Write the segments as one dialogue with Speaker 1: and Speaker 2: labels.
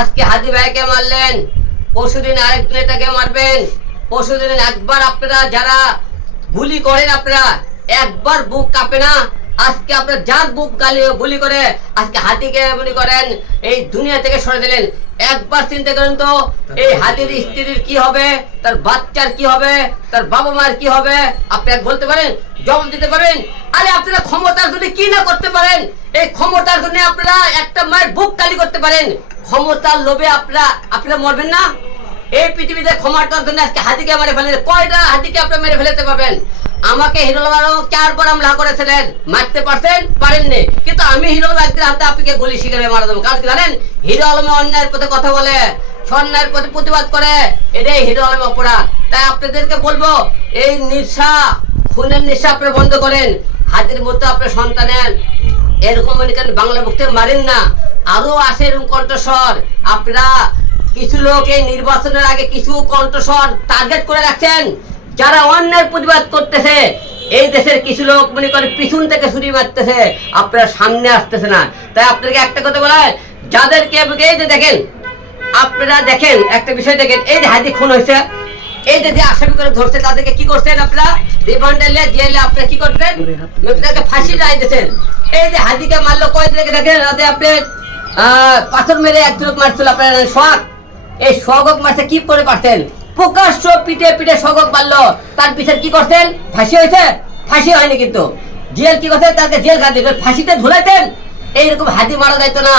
Speaker 1: আজকে হাদি ভাইকে মারলেন, পরশুদিন আরেক নেতাকে মারবেন। পরশুদিন একবার আপনারা যারা গুলি করেন আপনারা, একবার বুক কাঁপে না। আজকে আপনার যার বুক গালি গুলি করে আজকে হাতিকে মনে করেন, এই দুনিয়া থেকে সরে দিলেন। একবার চিন্তা করেন তো, এই হাতির স্ত্রীর কি হবে, তার বাচ্চার কি হবে, তার বাবা মার কি হবে? আপনি এক বলতে পারেন, জবাব দিতে পারেন। আরে আপনারা ক্ষমতার জন্য কি না করতে পারেন? এই ক্ষমতার জন্য আপনারা একটা মায়ের বুক কালি করতে পারেন। ক্ষমতার লোভে আপনারা আপনারা মরবেন না। এই পৃথিবীতে ক্ষমাটার জন্য আজকে হাতিকে মেরে ফেলেন কয়টা হাতিকে আপনি মেরে ফেলতে পারবেন? আমাকে হিরোলারও চারবার হামলা করেছিলেন। মারতে পারছেন? পারেননি। কিন্তু আমি হাতে আপনাকে গুলি মারা দেবো। কারণ জানেন? হিরো আলমে অন্যায়ের পথে কথা বলে সন্ন্যায়ের পথে প্রতিবাদ করে। এটাই হিরো আলমে অপরাধ। তাই আপনাদেরকে বলব, এই নেশা, খুনের নেশা আপনি বন্ধ করেন। হাতির মতো আপনার সন্তানের, এরকম বাংলা মুখ থেকে মারেন না। আরও আসে এরকম কণ্ঠস্বর। আপনারা কিছু লোক এই নির্বাচনের আগে কিছু কণ্ঠস্বর টার্গেট করে রাখছেন। যারা অন্যায় প্রতিবাদ করতেছে এই দেশের কিছু লোক মনে করে পিছন থেকে ছুরি মারতেছে আপনারা সামনে আসতেছে না। তাই আপনাকে একটা কথা বলা হয়, যাদেরকে এই যে দেখেন আপনারা দেখেন একটা বিষয় দেখেন এই যে হাতি খুন হয়েছে এই যে আসামি করে ধরছে তাদেরকে কি করছেন আপনারা? রিমান্ডে জেলে আপনারা কি করবেন? ফাঁসি রায় দিয়েছেন। এই যে হাতিকে মারলো কয়েকদিন দেখেন? আপনি পাথর মেরে এক চোখ মারছিল আপনার শখ? এই সগক মারছে কি করে পারতেন? প্রকাশ্য পিঠে পিঠে সোহাগক মারলো। তার পিছনে কি করতেন? ফাঁসি হয়েছে? ফাঁসি হয়নি কিন্তু। জেল কি করতেন? তাকে জেল খাতে ফাঁসিতে ঝুলাইতেন? এইরকম হাতি মারা যাইতো না।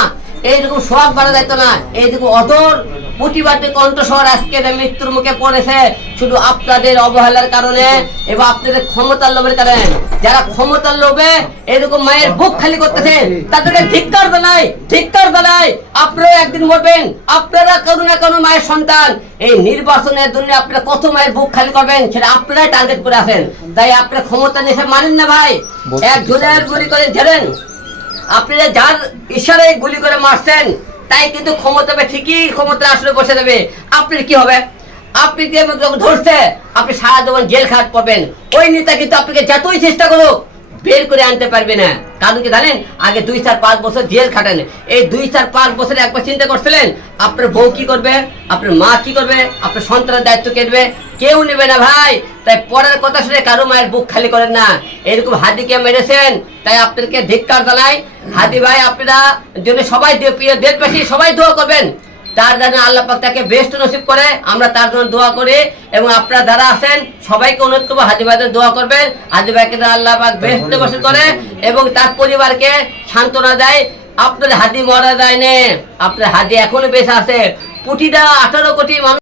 Speaker 1: এইরকম সোহাগ মারা যাইতো না। এইরকম অদর প্রতিবাদী কণ্ঠস্বর আজকে মৃত্যুর মুখে পড়েছে। শুধু আপনাদের অবহেলার কারণে এবং আপনাদের ক্ষমতার লোভের কারণে। যারা ক্ষমতার লোভে এরকম মায়ের বুক খালি করতেছে তাদেরকে ধিক্কার জানাই ধিক্কার জানাই আপনারাও একদিন মরবেন আপনারা কোনো না কোনো মায়ের সন্তান। এই নির্বাচনের জন্য আপনারা কত মায়ের বুক খালি করবেন সেটা আপনারাই টার্গেট করে আছেন। তাই আপনারা ক্ষমতা নিয়ে মানেন না ভাই। এক জনের গুলি করে ঝেড়েন। আপনারা যার ইশারায় গুলি করে মারছেন, তাই কিন্তু ক্ষমতা হবে ঠিকই, ক্ষমতা আসলে বসে দেবে আপনার কি হবে? আপনি ধরছে, আপনি সারা জীবন জেল খাট পাবেন। ওই নেতা কিন্তু আপনাকে যতই চেষ্টা করুক বের করে আনতে পারবে না। কারণ কি জানেন, আগে দুই চার পাঁচ বছর জেল খাটেন এই দুই চার পাঁচ বছরে একবার চিন্তা করছিলেন, আপনার বউ কি করবে, আপনার মা কি করবে, আপনার সন্তানের দায়িত্ব কেটবে কেউ নেবে না ভাই। তাই পরের কথা শুনে কারও মায়ের বুক খালি করেন না। এরকম হাদিকে মেরেছেন, তাই আপনাদেরকে ধিক্কার জানাই। হাদি ভাই, আপনারা জন্য সবাই দেশবাসী, সবাই দোয়া করবেন। তার জন্য আল্লাহ পাক তাকে বেস্ট নসিব করে আমরা তার জন্য দোয়া করি এবং আপনারা যারা আছেন, সবাইকে অনুরোধ করব হাজি ভাইদের দোয়া করবেন। হাজি ভাইকে যেন আল্লাহ পাক বেস্ট নসিব করে এবং তার পরিবারকে সান্ত্বনা দেয়। আপনার হাতি মরা যায় না, আপনার হাজি এখনও বেশ আছে। কোটিটা আঠারো কোটি মানুষ